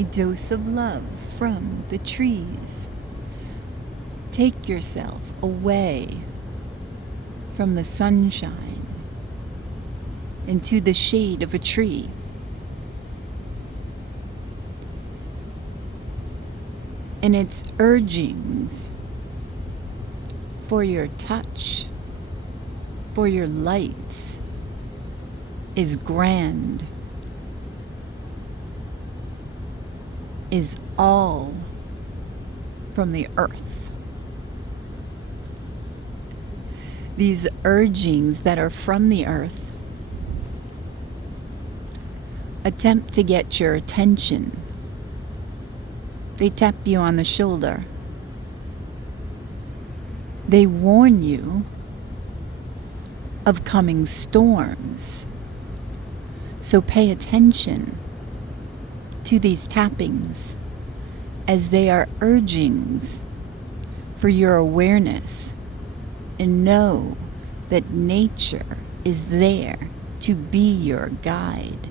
a dose of love from the trees. Take yourself away from the sunshine into the shade of a tree. And its urgings for your touch, for your lights, is grand, is all from the earth. These urgings that are from the earth attempt to get your attention. They tap you on the shoulder. They warn you of coming storms. So pay attention to these tappings as they are urgings for your awareness, and know that nature is there to be your guide.